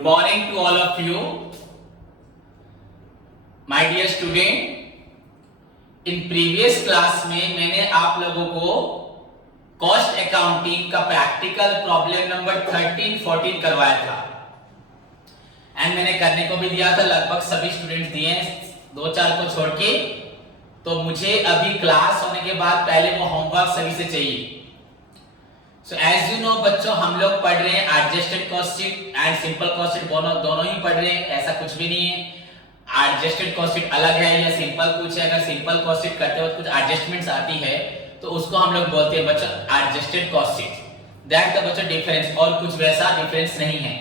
Good morning to all of you, my dear student. In previous class में मैंने आप लोगों को कॉस्ट अकाउंटिंग का प्रैक्टिकल प्रॉब्लम नंबर 13, 14 करवाया था एंड मैंने करने को भी दिया था, लगभग सभी स्टूडेंट्स दिए हैं, 2-4 को छोड़ के। तो मुझे अभी क्लास होने के बाद पहले वो होमवर्क सभी से चाहिए। सो एज यू नो बच्चों, हम लोग पढ़ रहे हैं adjusted cost sheet and simple cost sheet, दोनों ही पढ़ रहे हैं, ऐसा कुछ भी नहीं है। एडजस्टेड कॉस्ट शीट अलग है या सिंपल कुछ है। अगर सिंपल कॉस्ट शीट करते वक्त कुछ एडजस्टमेंट्स आती है तो उसको हम लोग बोलते हैं बच्चों adjusted cost sheet. That the बच्चों डिफरेंस, और कुछ वैसा डिफरेंस नहीं है।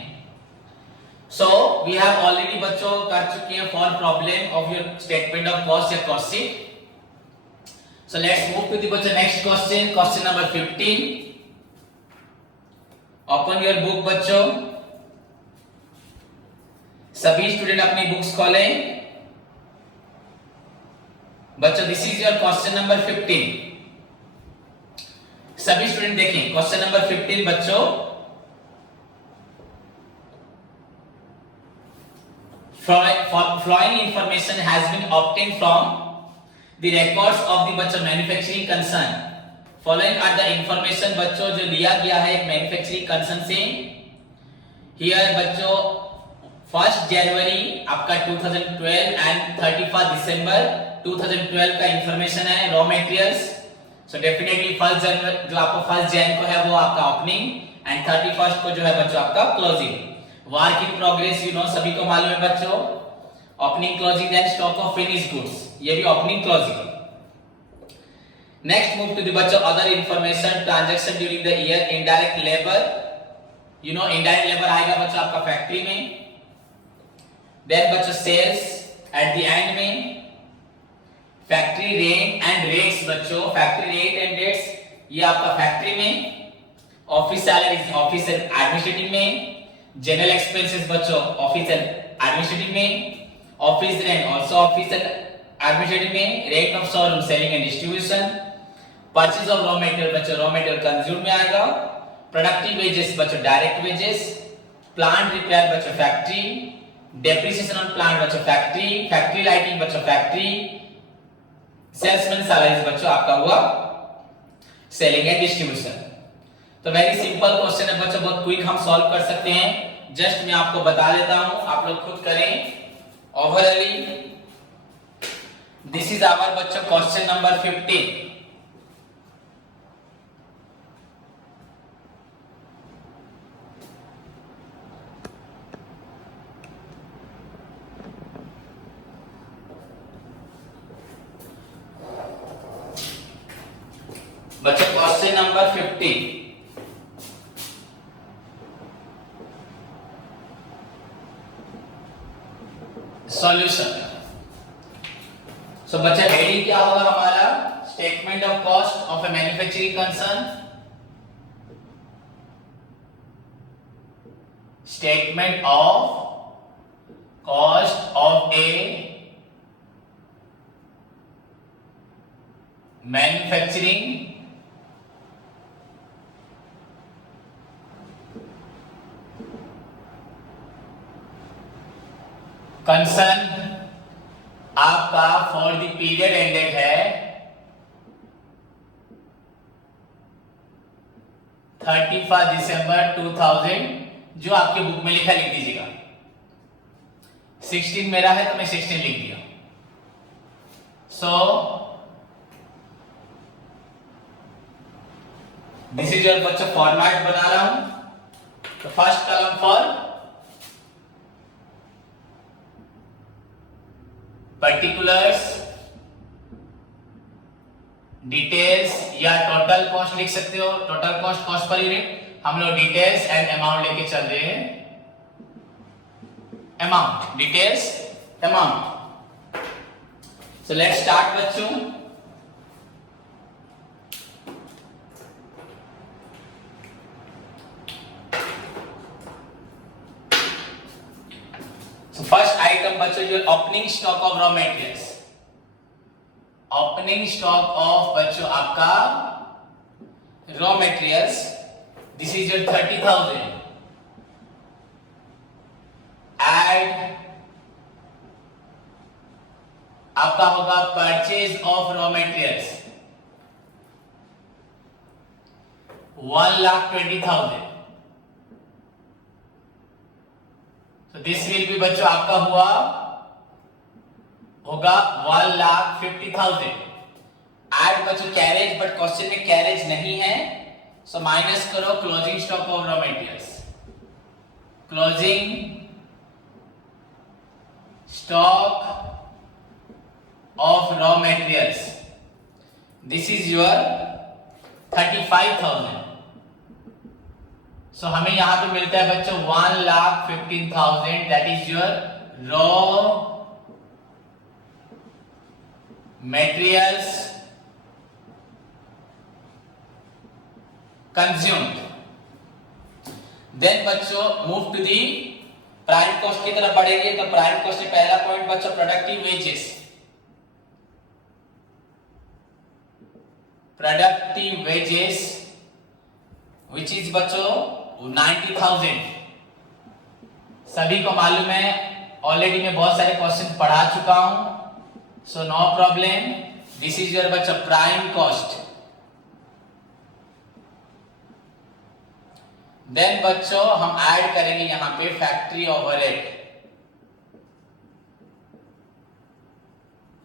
सो वी हैव ऑलरेडी बच्चों कर चुके हैं for problem of your statement of cost या cost sheet. So let's move to the बच्चों next question, question number 15। Open your book बच्चों, सभी स्टूडेंट अपनी बुक्स खोलें बच्चों। This is your question number 15। सभी स्टूडेंट देखें क्वेश्चन नंबर 15 बच्चों। Following information has been obtained from the records of the बच्चों manufacturing concern. Following are the information बच्चों जो लिया गया है एक मैन्युफैक्चरिंग कंसर्न से। हियर बच्चों 1 जनवरी आपका 2012 एंड 31 दिसंबर 2012 का इंफॉर्मेशन है रॉ मटेरियल्स। सो डेफिनेटली 1 जनवरी जो आपको 1 जन को है वो आपका ओपनिंग एंड 31 को जो है बच्चों आपका closing. Work in progress you know सभी को मालूम है बच्चों, opening closing and stock of finish goods, ये भी opening closing. Next move to the बच्चों other information, transaction during the year, indirect labour, you know indirect labour आएगा बच्चों आपका फैक्ट्री में। देन बच्चों सेल्स एट द एंड में, factory rent and rates बच्चों, फैक्ट्री रेट एंड रेट्स ये आपका फैक्ट्री में। ऑफिस सैलरीज ऑफिस एडमिनिस्ट्रेटिव में, जनरल एक्सपेंसेस बच्चों ऑफिस एडमिनिस्ट्रेटिव में, office rent also office administrative में, rate of showroom selling and distribution, purchase of raw material बच्चों raw material consume में आएगा, प्रोडक्टिव वेजेस बच्चों डायरेक्ट वेजेस, प्लांट रिपेयर बच्चों factory, depreciation on plant बच्चों factory, factory lighting बच्चों factory, salesman salaries बच्चों आपका हुआ सेलिंग एंड डिस्ट्रीब्यूशन। तो वेरी सिंपल क्वेश्चन है बच्चों, बहुत क्विक हम सॉल्व कर सकते हैं। जस्ट मैं आपको बता देता हूं, आप लोग खुद करें। ओवरऑली दिस इज आवर बच्चों क्वेश्चन नंबर 15। बच्चों क्वेश्चन नंबर 15 सॉल्यूशन। सो बच्चा हेडिंग क्या होगा हमारा, statement of cost of A manufacturing concern, statement of cost of A manufacturing concern आपका फॉर द पीरियड एंडेड है 31 दिसंबर 2000, जो आपके बुक में लिखा लिख दीजिएगा। 16 मेरा है तो मैं 16 लिख दिया। सो दिस इज योर बच्चों फॉर्मेट बना रहा हूं। तो first column for particulars, details या टोटल कॉस्ट लिख सकते हो, total cost cost per unit. हम लोग डिटेल्स एंड अमाउंट लेके चल रहे हैं। Amount, details, amount. So let's start बच्चों। फर्स्ट आइटम बच्चों जो opening stock of raw materials, opening stock of बच्चों आपका raw materials, this is your 30,000। ऐड आपका होगा purchase of raw materials 1,20,000. So this will be बच्चों आपका होगा 1,50,000. ऐड बच्चों कैरेज, बट क्वेश्चन में कैरेज नहीं है, सो माइनस करो closing stock of raw materials. Closing stock of raw materials, this is your 35,000. so हमें यहां पे मिलता है बच्चों 1,15,000. that is your raw materials consumed. then बच्चों move to the prime cost की तरफ बढ़ेंगे. तो प्राइम कॉस्ट में पहला पॉइंट बच्चों productive wages. Productive wages which is बच्चों 90,000. सभी को मालूम है, ऑलरेडी मैं बहुत सारे क्वेश्चन पढ़ा चुका हूं, so no problem. This is your बच्चों प्राइम कॉस्ट. देन बच्चों हम ऐड करेंगे यहां पे factory overhead.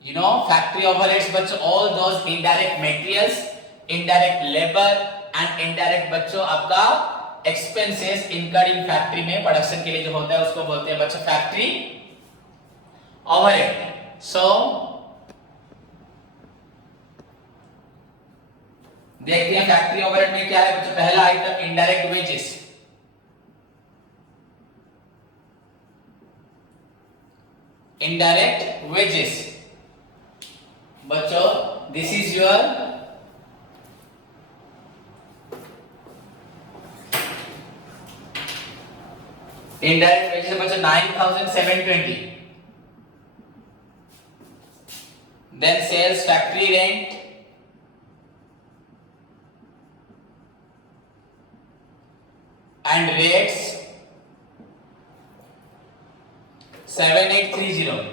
You know factory overheads बच्चों all those indirect materials, indirect labor and indirect बच्चों आपका expenses incurred in factory में प्रोडक्शन के लिए जो होता है उसको बोलते हैं बच्चों फैक्ट्री ओवरहेड. सो देखते हैं फैक्ट्री ओवरहेड में क्या है बच्चों. पहला item indirect wages. Indirect wages बच्चों this is your indirect wages बच्चों 9,720. Then sales factory rent and rates 7,830.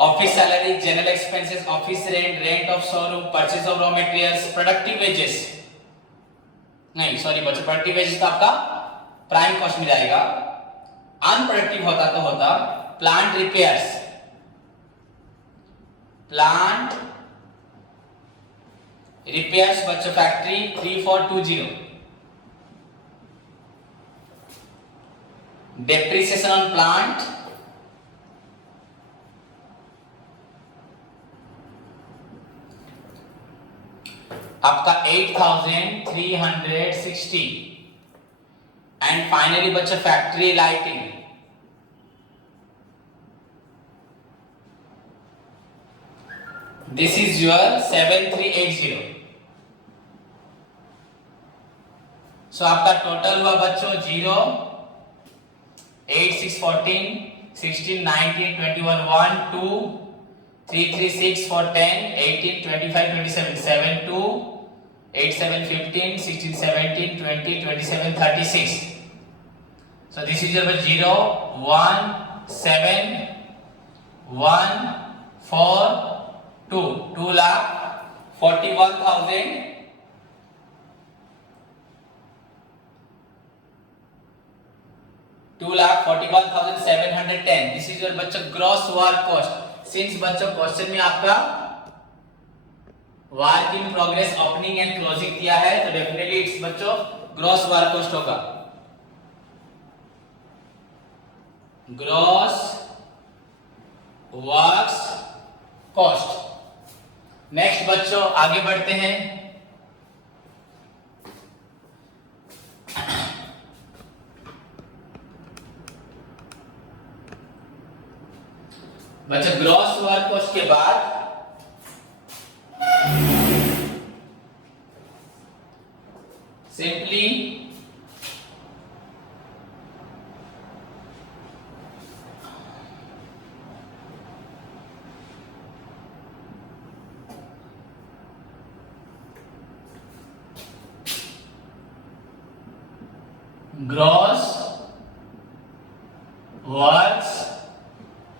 Office salary, general expenses, office rent, rent of showroom, purchase of raw materials, productive wages. नहीं sorry बच्चों, productive wages तो आपका prime cost में जाएगा. Unproductive होता plant repairs. Plant repairs बच्चों factory 3,420. Depreciation on plant आपका 8,360. And finally बच्चों factory lighting this is your 7,380. सो आपका टोटल हुआ बच्चों 0 8 6 14 16 19 21 1 2 3 3 6 4 10 18 25 27 7 2 8 7 15 16 17 20 27 36. So this is your 0 1 7 1 4 2 2,41,000 2,41,710. This is your बच्चों ग्रॉस वर्क कॉस्ट. सिंस बच्चों क्वेश्चन में आपका work in progress opening and closing दिया है, तो डेफिनेटली इट्स बच्चों ग्रॉस वर्क कॉस्ट होगा. Gross works cost. नेक्स्ट बच्चों आगे बढ़ते हैं. बच्चों ग्रॉस वर्क कॉस्ट के बाद simply gross works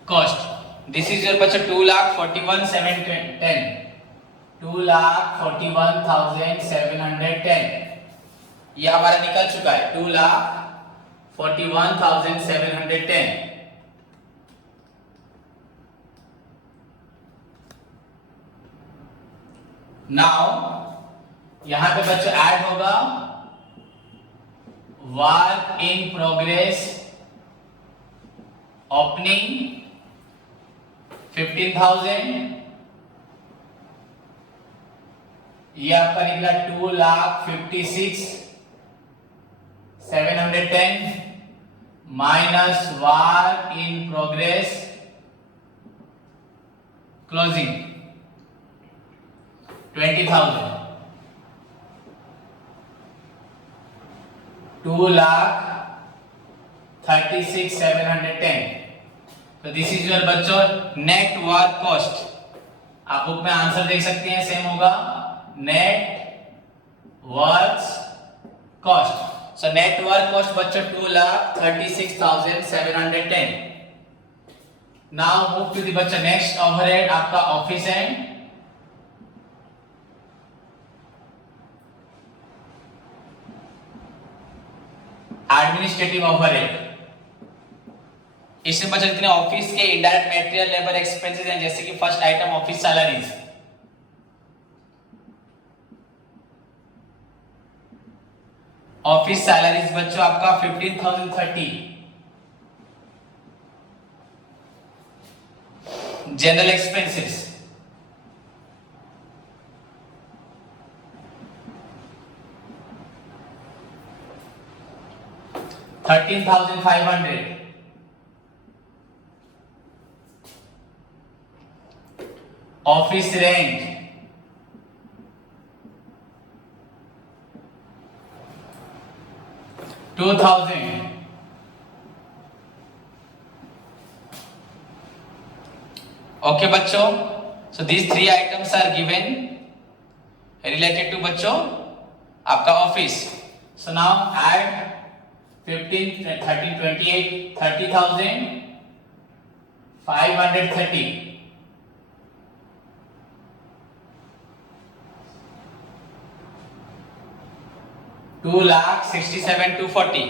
cost. This is your बच्चों 2,41,710, 2,41,710 ये हमारा निकल चुका है 2,41,710. नाउ यहां पे बच्चों ऐड होगा वर्क इन प्रोग्रेस ओपनिंग 15,000, ये आपका निकला 2,56,710 minus work in progress closing 20,000, 2,36,710. तो दिस इज योर बच्चों नेट वर्क कॉस्ट. आप बुक में आंसर देख सकते हैं, सेम होगा net work cost. So net work cost बच्चों 2,36,710. नाउ मूव टू द बच्चों नेक्स्ट ओवरहेड आपका ऑफिस है. Administrative overhead. इसमें बच्चों जितने ऑफिस के इनडायरेक्ट मटेरियल लेबर एक्सपेंसेस हैं, जैसे कि first item office salaries. Office salaries बच्चों आपका 15,030. General expenses 13,500. Office rent 2,000. Okay बच्चों, so these 3 items are given related to बच्चों आपका office. So now add 15, 13, 28, 30,530. 2,67,240.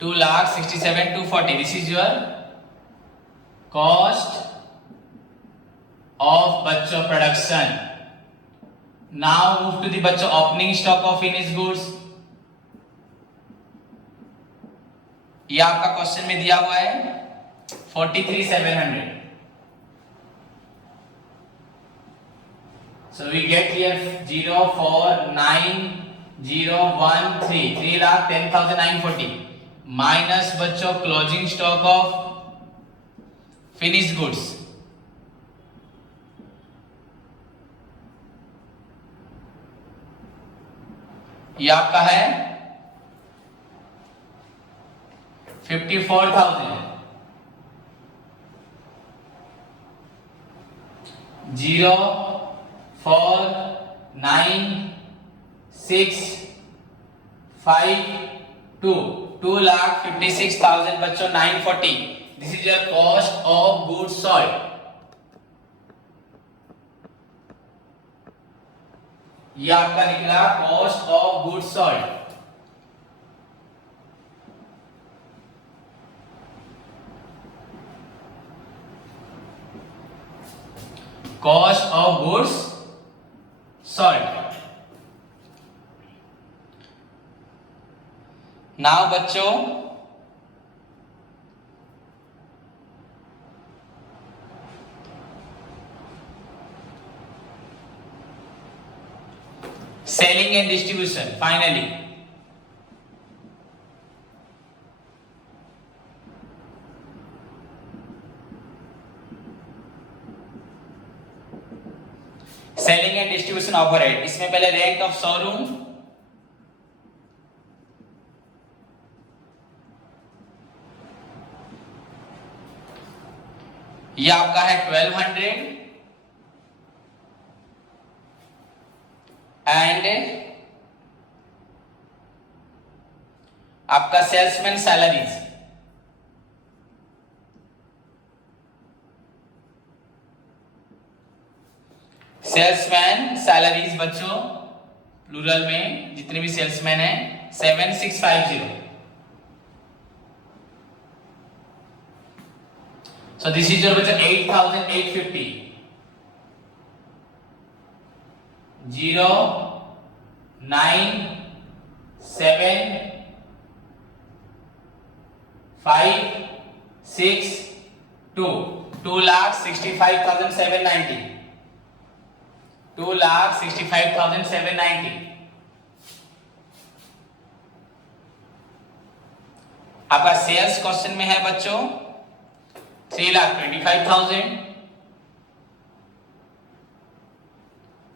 2,67,240. This is your cost of बच्चों production. Now move to the बच्चों opening stock of finished goods. ये आपका क्वेश्चन में दिया हुआ है 43,700. So we get here 049,013, 3,10,940 minus बच्चों closing stock of finished goods. ये आपका है 54,000. 0,4,9,6,5,2, 2,56,000 बच्चों 940. This is your cost of goods sold. ये आपका निकला cost of goods sold. Cost of goods sold. Now बच्चों selling and distribution finally. Selling and distribution overhead. इसमें पहले रेंट ऑफ शोरूम, ये आपका है 1200 एंड आपका सेल्समैन सैलरीज, सेल्समैन सैलरीज बच्चों प्लूरल में जितने भी सेल्समैन हैं 7650. So this is your बच्चा 8850. 0 9 7 5 6 2 2,65,790. 2,65,790. आपका सेल्स क्वेश्चन में है बच्चों 3,25,000.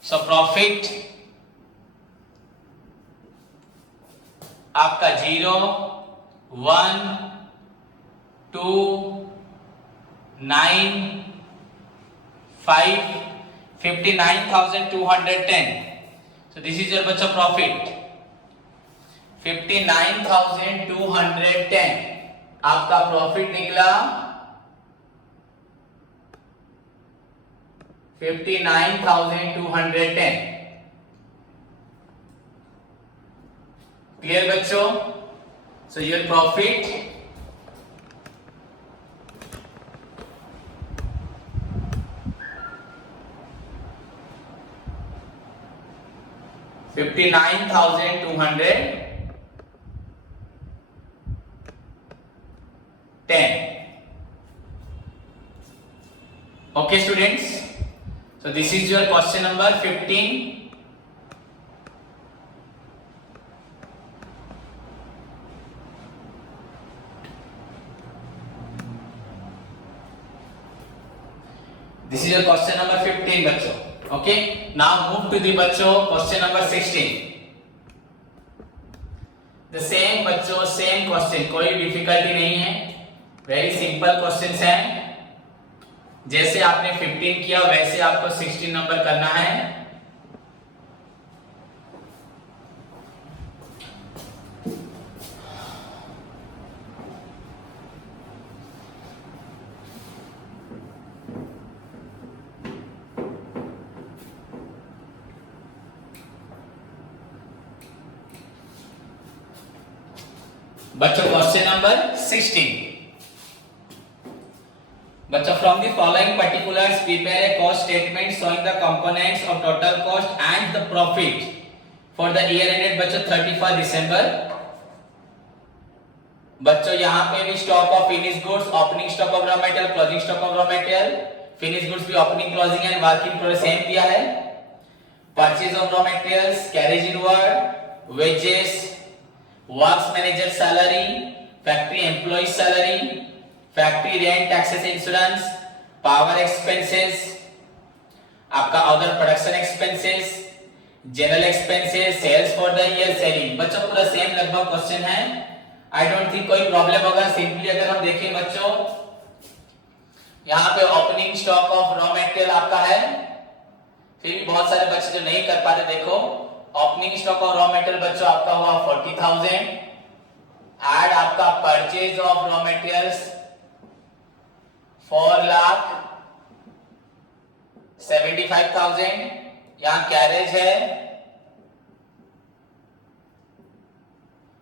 सो प्रॉफिट आपका 0 1 2 9 5 59,210. So this is your बच्चा प्रॉफिट 59,210 आपका प्रॉफिट निकला. 59,210. क्लियर बच्चों? So your profit $59,210. Okay students, so this is your question number 15. This is your question number 15 बच्चों. Okay, now move to the बच्चों question number 16. The same बच्चों same question, कोई डिफिकल्टी नहीं है, वेरी सिंपल क्वेश्चंस हैं. जैसे आपने 15 किया वैसे आपको 16 नंबर करना है. बच्चों क्वेश्चन नंबर 16. बच्चों from the following particulars prepare a cost statement showing the components of total cost and the profit for the year ended बच्चों 31 दिसंबर. बच्चों यहाँ पे भी stock of finish goods, opening stock of raw material, closing stock of raw material, finish goods भी opening closing and working progress same दिया है. Purchase of raw materials, carriage inward, wages, works manager salary, factory employ salary, factory rent, taxes, insurance, power expenses, आपका other production expenses, general expenses, sales for the year, selling. बच्चों पूरा same लगभग question है. I don't think कोई problem होगा. Simply अगर हम देखें बच्चों यहाँ पे opening stock of raw material आपका है, फिर भी बहुत सारे बच्चे जो नहीं कर पाते. देखो opening stock of raw material बच्चों आपका हुआ 40,000. एड आपका परचेज ऑफ रॉ मटेरियल्स 4,75,000. यहां कैरेज है,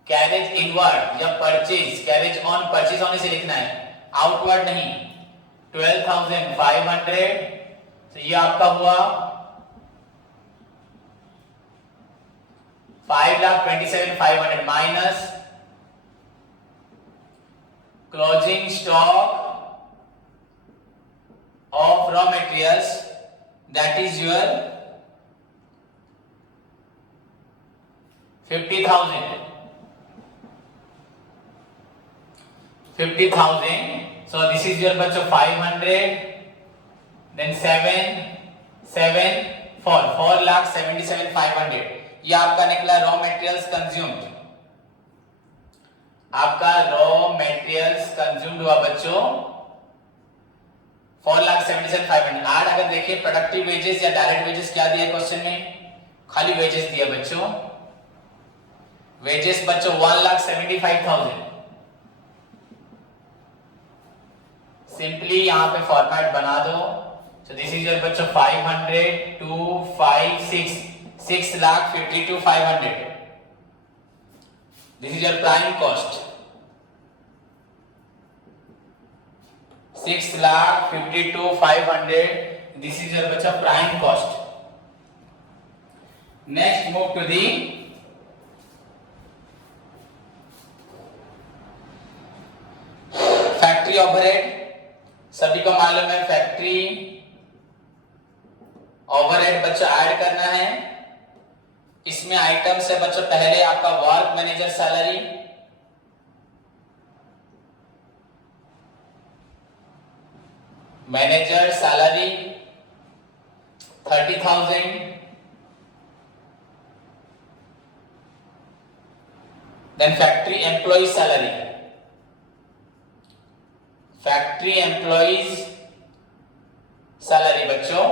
कैरेज इनवर्ड या purchase, carriage on, purchase on इसे लिखना है, आउटवर्ड नहीं. 12,500. तो ये आपका हुआ 5,27,500 minus closing stock of raw materials, that is your 50,000. 50,000. So this is your बच्चों 500, then 7 7 4,77,500. ये आपका निकला रॉ मटेरियल्स कंज्यूम्ड. आपका रॉ मटेरियल्स कंज्यूम्ड हुआ बच्चों 4,77,500. आठ अगर देखिए प्रोडक्टिव वेजेस या डायरेक्ट वेजेस क्या दिया क्वेश्चन में, खाली वेजेस दिया बच्चों. वेजेस बच्चों 1,75,000। सिंपली यहां पे फॉर्मेट बना दो। So this is your बच्चों 500 to 56 6,52,500। This is your prime cost 6,52,500। This is your बच्चा prime cost। Next move to the factory overhead. सभी को मालूम है फैक्ट्री ओवरहेड बच्चा ऐड करना है। इसमें आइटम्स है बच्चों, पहले आपका work manager salary, manager salary 30,000, then factory employ salary, factory employees salary बच्चों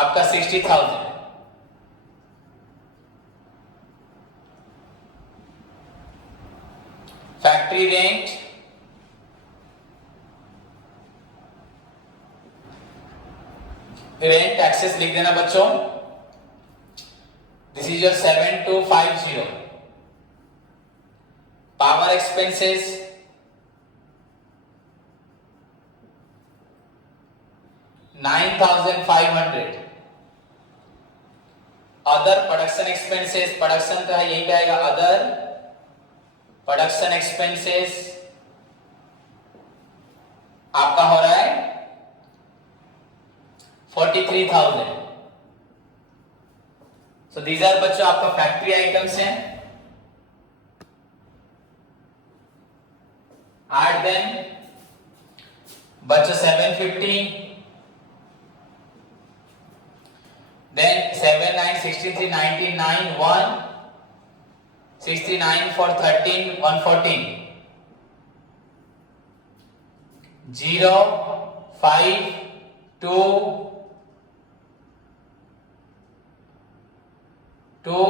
आपका 60,000। फैक्ट्री रेंट टैक्सेस लिख देना बच्चों। This is your 7,250। Power expenses 9,500। Other production expenses, production तो है यही आएगा, अदर प्रोडक्शन एक्सपेंसेस आपका हो रहा है 43,000। सो दीज आर बच्चों आपका फैक्ट्री आइटम्स हैं। ऐड देन बच्चों 750, then 7 9 63 99 1 69 for 13 114 0 5 2 2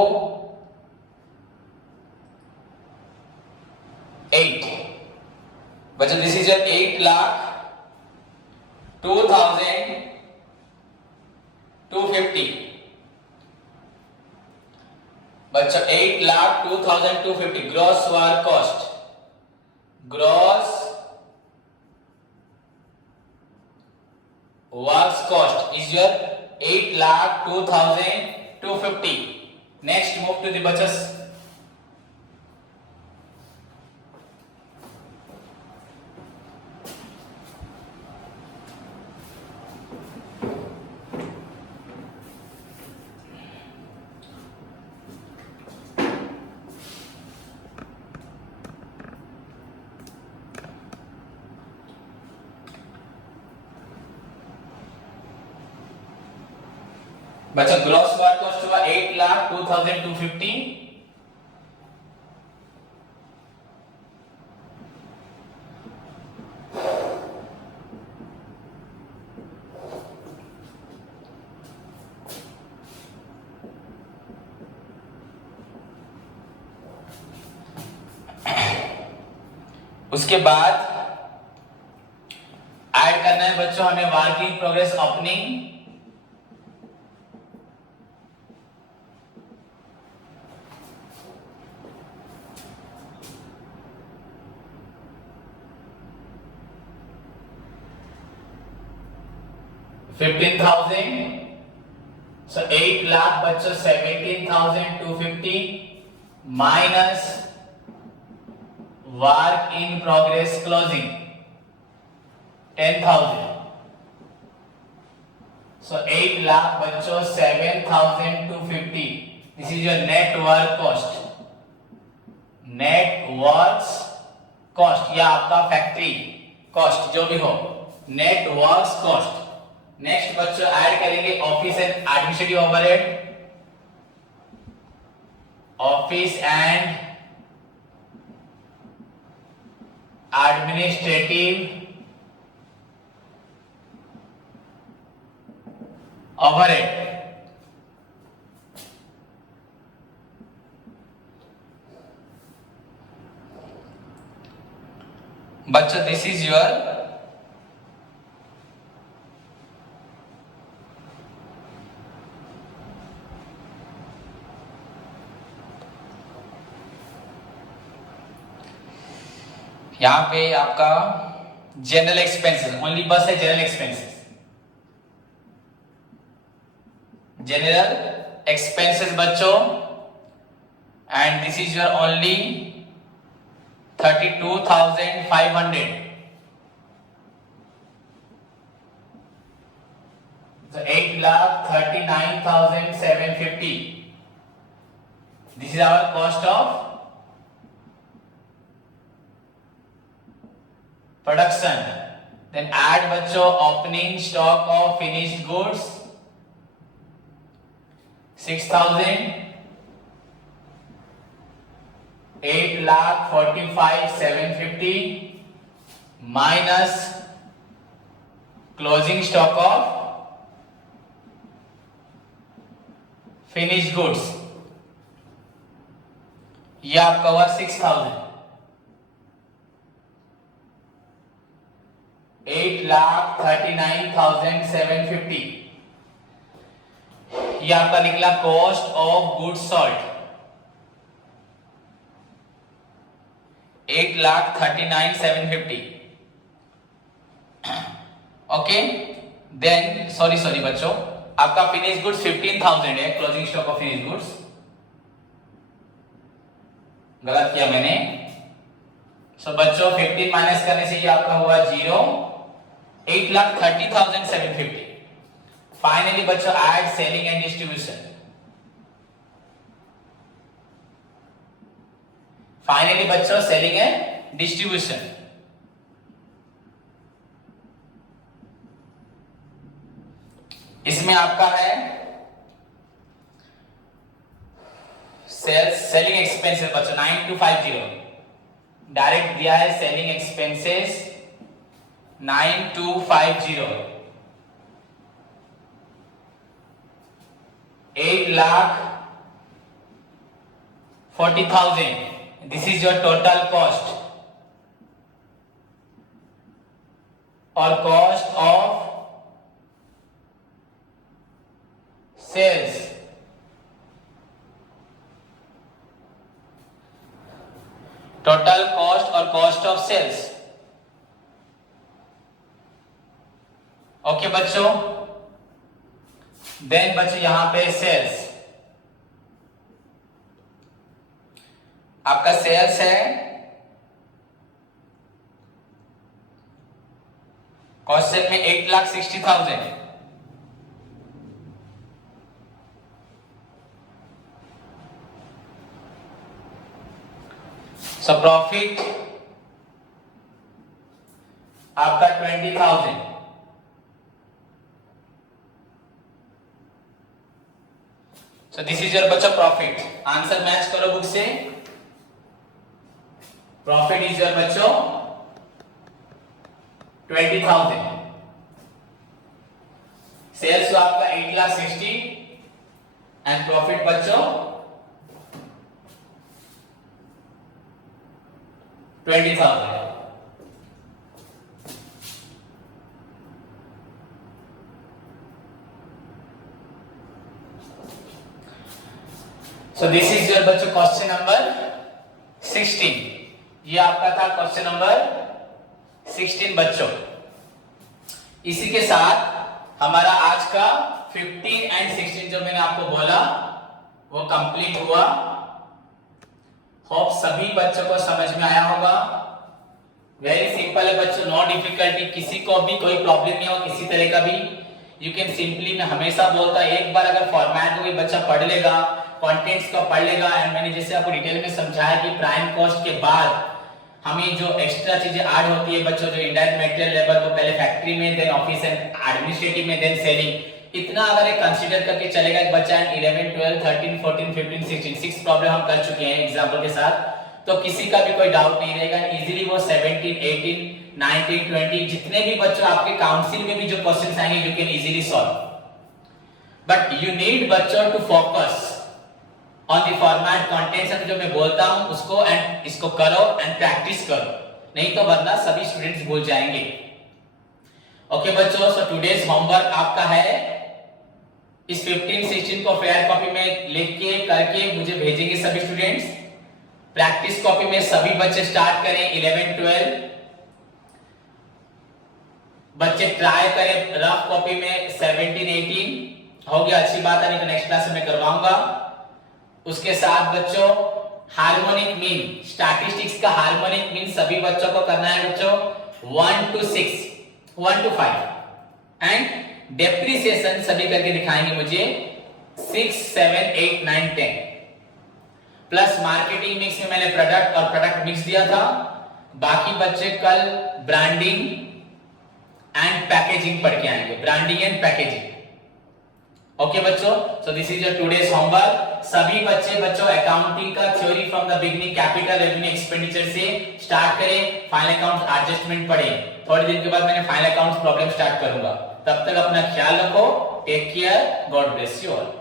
8। बच्चों दिस इज योर 8,02,250। बच्चों 8,02,250 gross work cost, gross work cost is your 8,02,250। Next move to the बच्चों बच्चा ग्रॉस वर्क कॉस्ट हुआ 8,02,250। उसके बाद ऐड करना है बच्चों हमें वर्क इन प्रोग्रेस ओपनिंग, $15,000। So 8 lakh बच्चों 17,250 minus work in progress closing 10,000। So 8 lakh बच्चों 7,250। This is your net work cost, net works cost या आपका फैक्ट्री कॉस्ट जो भी हो, नेट वर्क्स कॉस्ट। नेक्स्ट बच्चों ऐड करेंगे office and administrative overhead, office and administrative overhead. बच्चों दिस इज योर यहां पे आपका जनरल एक्सपेंसेस, ओनली बस है जनरल एक्सपेंसेस, जनरल एक्सपेंसेस बच्चों, and this is your only 32,500. So 8,39,750. This is our cost of production. Then add बच्चों opening stock of finished goods 6,000, 8,45,750 minus closing stock of finished goods, ये आपका हुआ 6,000, 8,39,750. ये आपका निकला cost of goods sold 8,39,750. Okay, then sorry बच्चों, आपका finish goods 15,000 है, closing stock of finish goods, गलत किया मैंने. सो बच्चों 15 माइनस करने से ये आपका हुआ 0, 8,30,750. फाइनली बच्चों add selling and distribution. Finally बच्चों सेलिंग एंड डिस्ट्रीब्यूशन. इसमें आपका है सेल्स सेलिंग एक्सपेंसेस बच्चों 9250. डायरेक्ट दिया है selling expenses 9250, 8,40,000. This is your total cost or cost of sales. Total cost or cost of sales. Okay बच्चों, देन बच्चों यहां पे सेल्स, आपका सेल्स है क्वेश्चन में 8,60,000. सो प्रॉफिट आपका 20,000. सो दिस इज योर बच्चा प्रॉफिट. आंसर मैच करो बुक से. प्रॉफिट इज योर बच्चों 20,000. सेल्स आपका 8,60,000 एंड प्रॉफिट बच्चों 20,000. So this is your बच्चों क्वेश्चन नंबर 16. ये आपका था क्वेश्चन नंबर 16 बच्चों. इसी के साथ हमारा आज का 15 एंड 16 जो मैंने आपको बोला वो कंप्लीट हुआ. होप सभी बच्चों को समझ में आया होगा. वेरी सिंपल है बच्चों, नो डिफिकल्टी. किसी को भी कोई प्रॉब्लम नहीं हो किसी तरह का भी, यू कैन सिंपली, मैं हमेशा बोलता एक बार अगर फॉर्मेट को बच्चा पढ़ लेगा, कंटेंट्स को पढ़ लेगा, एंड मैंने जैसे आपको डिटेल में समझाया कि प्राइम कॉस्ट के बाद हमें जो एक्स्ट्रा चीजें ऐड होती है बच्चों, जो इनडायरेक्ट मटेरियल लेबर, वो पहले फैक्ट्री में, देन ऑफिस एंड एडमिनिस्ट्रेटिव में, देन सेलिंग. इतना अगर एक कंसीडर करके चलेगा एक बच्चा, एंड 11 12 13 14 15 16 6 प्रॉब्लम हम कर चुके हैं एग्जांपल के साथ, तो किसी का भी कोई डाउट नहीं रहेगा. इजीली वो 17 18 19 20 जितने भी बच्चों आपके काउंसिल में भी जो क्वेश्चंस आएंगे you can easily solve. But you need बच्चों to focus on the format contents जो मैं बोलता हूं उसको, एंड इसको करो एंड प्रैक्टिस करो. नहीं तो वरना सभी स्टूडेंट्स भूल जाएंगे। ओके बच्चों, सो टुडेज होमवर्क आपका है इस 15-16 को फेयर कॉपी में लिख के करके मुझे भेजेंगे सभी स्टूडेंट्स। प्रैक्टिस कॉपी में सभी बच्चे स्टार्ट करें 11-12। बच्चे ट्राई करें रफ कॉपी में 17-18। हो गया, अच्छी बात है, नहीं तो नेक्स्ट क्लास में करवाऊंगा। उसके साथ बच्चों हार्मोनिक मीन, स्टैटिस्टिक्स का हार्मोनिक मीन सभी बच्चों को करना है बच्चों 1 to 6, 1 to 5 एंड डेप्रिसिएशन सभी करके दिखाएंगे मुझे 6, 7, 8, 9, 10। प्लस मार्केटिंग मिक्स में मैंने प्रोडक्ट और प्रोडक्ट मिक्स दिया था। बाकी बच्चे कल ब्रांडिंग एंड पैकेजिंग पढ़ के आएंगे, ब्रांडिंग एंड पैकेजिंग। ओके बच्चों, so this is your today's homework. सभी बच्चे बच्चों अकाउंटिंग का theory from the beginning capital revenue expenditure से स्टार्ट करें, फाइनल अकाउंट एडजस्टमेंट पढ़ें। थोड़े दिन के बाद मैंने फाइनल अकाउंट प्रॉब्लम स्टार्ट करूंगा। तब तक अपना ख्याल रखो, take care, God bless you all.